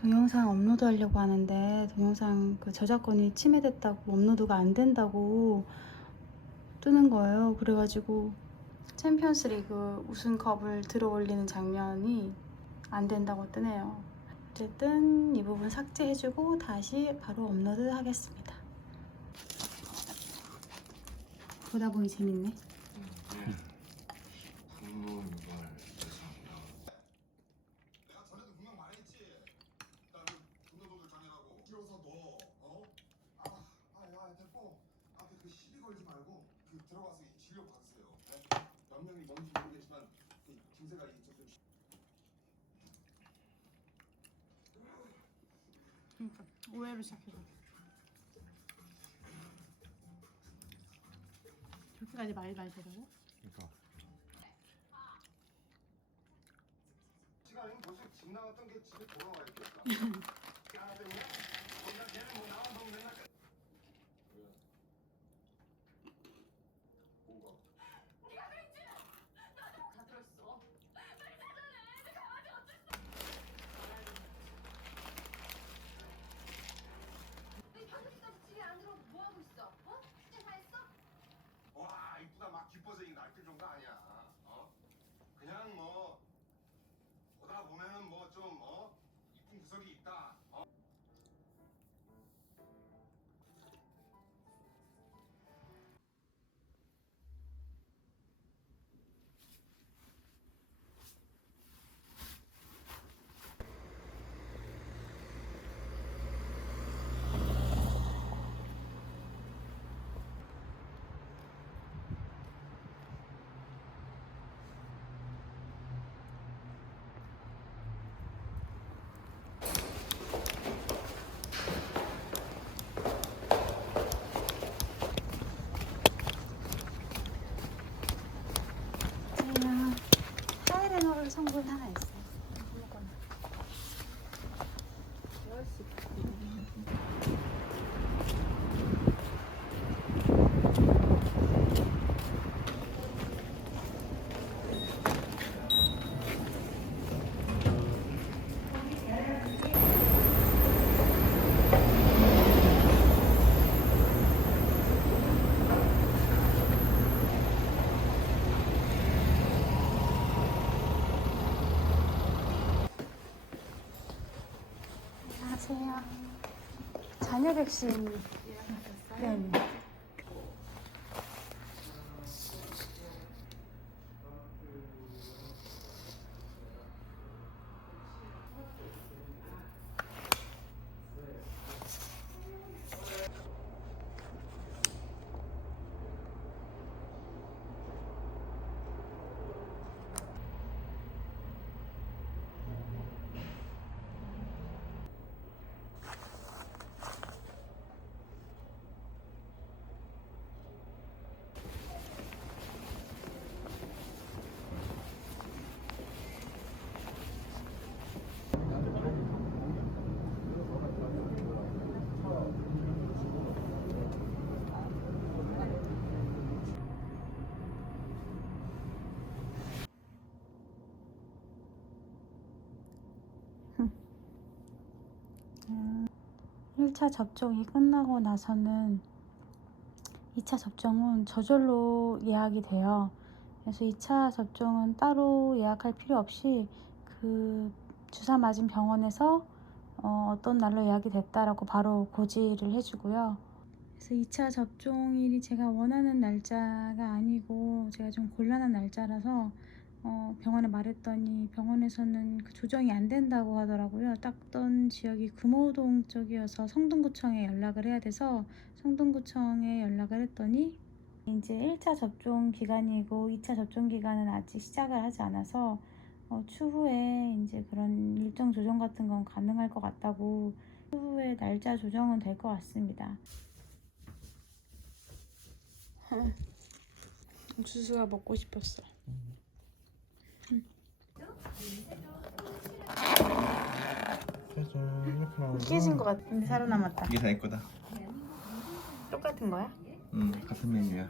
동영상 업로드 하려고 하는데 동영상 그 저작권이 침해됐다고 업로드가 안 된다고 뜨는 거예요. 그래가지고 챔피언스 리그 우승컵을 들어 올리는 장면이 안 된다고 뜨네요. 어쨌든 이 부분 삭제해주고 다시 바로 업로드 하겠습니다. 보다 보니 재밌네. 예. 분노 유발 죄송합니다. 내가 전에도 분명 말했지. 나는 분노도들 장애라고. 길어서 너, 어? 아, 아, 야, 됐고. 아, 그 시비 걸지 말고 그 들어가서 이 진료 받으세요. 네? 몇 명이 뭔지 모르겠지만 그 김새가 이쪽 좀. 그러니까 오해로 시작해서 그렇게까지 많이 많이 되라고? 그러니까 시간이 벌써 집 나갔던 게 집에 돌아와야겠다. 하나 때문에 자녀 백신. 네. 음, 1차 접종이 끝나고 나서는 2차 접종은 저절로 예약이 돼요. 그래서 2차 접종은 따로 예약할 필요 없이 그 주사 맞은 병원에서 어, 어떤 날로 예약이 됐다라고 바로 고지를 해주고요. 그래서 2차 접종일이 제가 원하는 날짜가 아니고 제가 좀 곤란한 날짜라서 어, 병원에 말했더니 병원에서는 그 조정이 안 된다고 하더라고요. 딱던 지역이 금호동 쪽이어서 성동구청에 연락을 해야 돼서 성동구청에 연락을 했더니 이제 1차 접종 기간이고 2차 접종 기간은 아직 시작을 하지 않아서 어, 추후에 이제 그런 일정 조정 같은 건 가능할 것 같다고 추후에 날짜 조정은 될 것 같습니다. 옥수수가 먹고 싶었어. 짜잔 이렇게 나오고 깨진 것 같은데 살아남았다. 이게 다 거다 똑같은 거야? 응 같은 메뉴야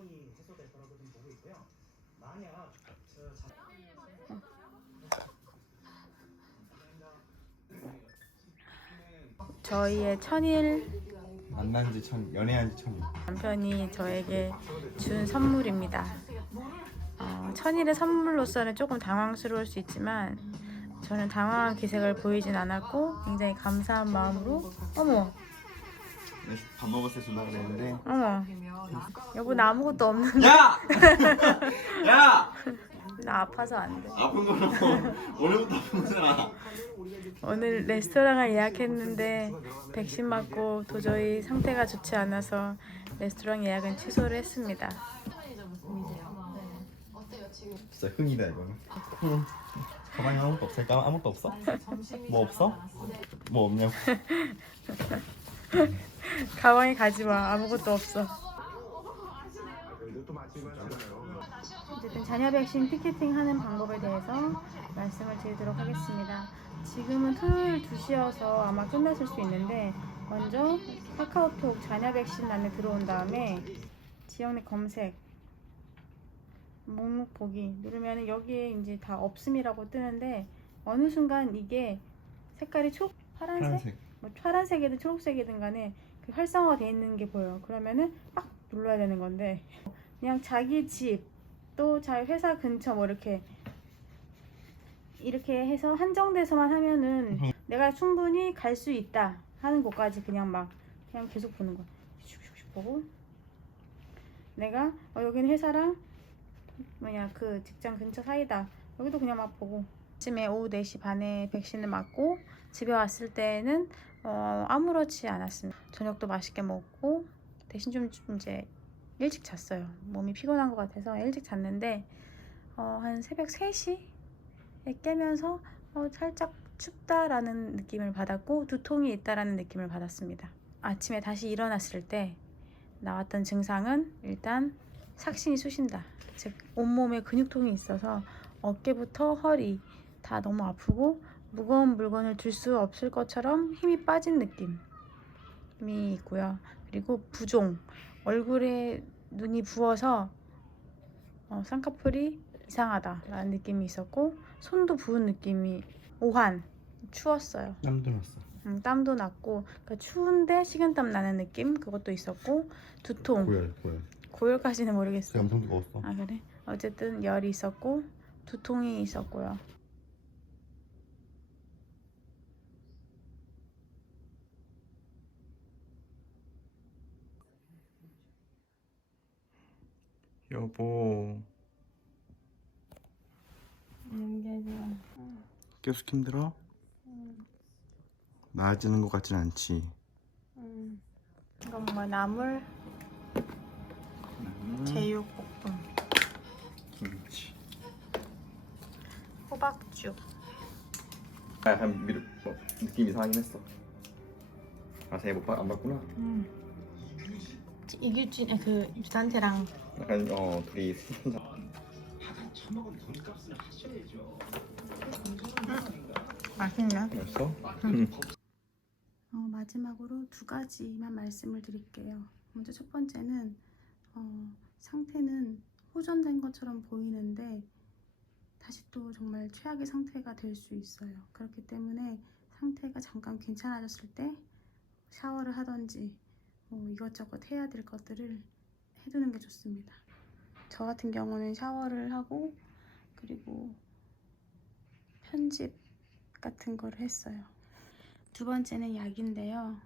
충분히 해소될 거라고 좀 보고 있고요. 만약 저 자- 저희의 천일 만난 지 천, 연애한 지 천일. 남편이 저에게 준 선물입니다. 어, 천일의 선물로서는 조금 당황스러울 수 있지만 저는 당황한 기색을 보이진 않았고 굉장히 감사한 마음으로 어머 네, 밥 먹었을 때 준다 그랬는데. 어머 여보 나 아무것도 없는데 야! 야! 나 아파서 안 돼. 아픈 거라고. 오늘부터 아픈 거잖아. 오늘 레스토랑을 예약했는데 백신 맞고 도저히 상태가 좋지 않아서 레스토랑 예약은 취소를 했습니다. 진짜 흥이다 이거는. 흥. 가방에 아무것도 없을까? 아무것도 없어? 뭐 없어? 뭐 없냐고. 가방에 가지 마 아무것도 없어. 어쨌든 자녀 백신 티켓팅 하는 방법에 대해서 말씀을 드리도록 하겠습니다. 지금은 토요일 2시여서 아마 끝났을 수 있는데 먼저 카카오톡 자녀 백신 안에 들어온 다음에 지역 내 검색 목록 보기 누르면 여기에 이제 다 없음이라고 뜨는데 어느 순간 이게 색깔이 초 파란색, 파란색. 뭐 파란색이든 초록색이든 간에 그 활성화가 돼 있는 게 보여요. 그러면은 빡 눌러야 되는 건데 그냥 자기 집또 자기 회사 근처 뭐 이렇게 이렇게 해서 한정돼서만 하면은 내가 충분히 갈 수 있다 하는 곳까지 그냥 막 그냥 계속 보는 거야. 슉슉슉 보고 내가 어, 여기는 회사랑 뭐냐 그 직장 근처 사이다. 여기도 그냥 막 보고 아침에 오후 4시 반에 백신을 맞고 집에 왔을 때는 어, 아무렇지 않았습니다. 저녁도 맛있게 먹고 대신 좀, 좀 이제 일찍 잤어요. 몸이 피곤한 것 같아서 일찍 잤는데 어, 한 새벽 3시에 깨면서 어, 살짝 춥다라는 느낌을 받았고 두통이 있다라는 느낌을 받았습니다. 아침에 다시 일어났을 때 나왔던 증상은 일단 삭신이 쑤신다. 즉 온몸에 근육통이 있어서 어깨부터 허리 다 너무 아프고 무거운 물건을 들 수 없을 것처럼 힘이 빠진 느낌이 있고요. 그리고 부종, 얼굴에 눈이 부어서 어, 쌍꺼풀이 이상하다라는 느낌이 있었고 손도 부은 느낌이 오한 추웠어요. 땀도 났어. 음, 땀도 났고 그러니까 추운데 식은땀 나는 느낌 그것도 있었고 두통 고열, 고열. 고열까지는 모르겠어. 제가 엄청 뜨거웠어. 아 그래? 어쨌든 열이 있었고 두통이 있었고요. 여보, 연결이야. 계속 힘들어? 나아지는 것 같진 않지. 음. 이건 뭐 나물 제육볶음 김치. 호박죽 약간 미르, 뭐, 느낌 이상하긴 했어. 아, 쟤 못, 안 봤구나. 음. 이규진 그 유단태랑 약간, 어, 둘이 맛있나? 맛있어? 어, 마지막으로 두 가지만 말씀을 드릴게요. 먼저 첫 번째는 어, 상태는 호전된 것처럼 보이는데 다시 또 정말 최악의 상태가 될 수 있어요. 그렇기 때문에 상태가 잠깐 괜찮아졌을 때 샤워를 하던지 뭐 이것저것 해야 될 것들을 해두는 게 좋습니다. 저 같은 경우는 샤워를 하고 그리고 편집 같은 거를 했어요. 두 번째는 약인데요.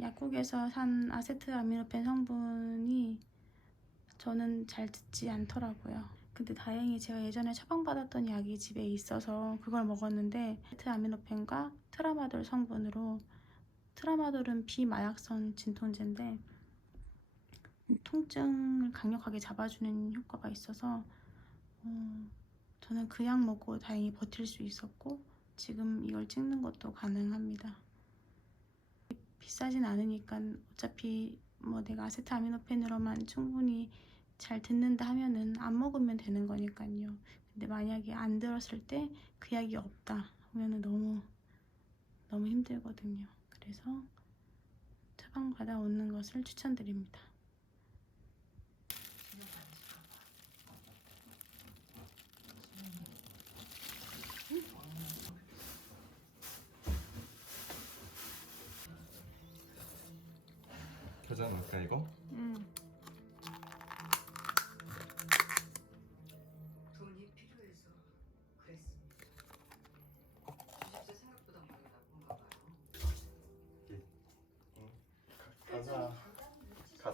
약국에서 산 아세트아미노펜 성분이 저는 잘 듣지 않더라고요. 근데 다행히 제가 예전에 처방받았던 약이 집에 있어서 그걸 먹었는데 아세트아미노펜과 트라마돌 성분으로 트라마돌은 비마약성 진통제인데 통증을 강력하게 잡아주는 효과가 있어서 어, 저는 그 약 먹고 다행히 버틸 수 있었고 지금 이걸 찍는 것도 가능합니다. 비싸진 않으니까 어차피 뭐 내가 아세트아미노펜으로만 충분히 잘 듣는다 하면은 안 먹으면 되는 거니까요. 근데 만약에 안 들었을 때 그 약이 없다 하면은 너무 너무 힘들거든요. 그래서 처방 받아 오는 것을 추천드립니다. 겨자 넣을까 이거?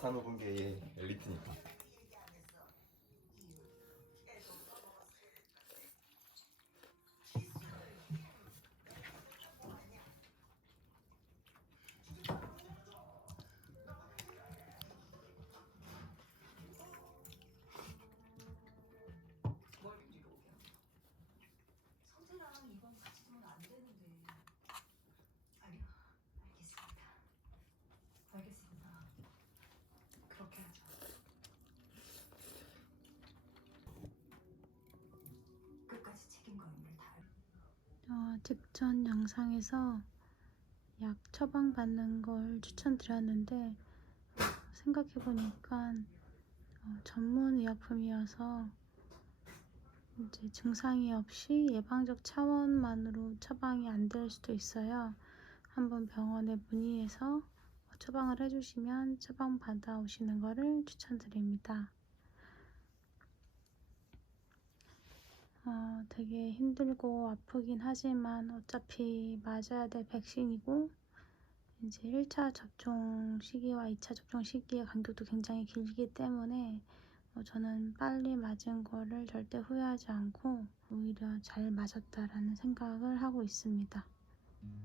가사 녹은 게 엘리트니까. 어, 직전 영상에서 약 처방 받는 걸 추천드렸는데 생각해 보니까 어, 전문 의약품이어서 이제 증상이 없이 예방적 차원만으로 처방이 안 될 수도 있어요. 한번 병원에 문의해서 처방을 해주시면 처방 받아 오시는 거를 추천드립니다. 어, 되게 힘들고 아프긴 하지만 어차피 맞아야 될 백신이고 이제 1차 접종 시기와 2차 접종 시기의 간격도 굉장히 길기 때문에 어, 저는 빨리 맞은 거를 절대 후회하지 않고 오히려 잘 맞았다라는 생각을 하고 있습니다.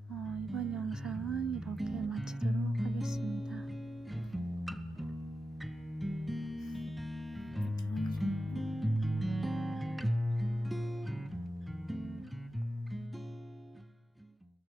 어, 이번 영상은 이렇게 마치도록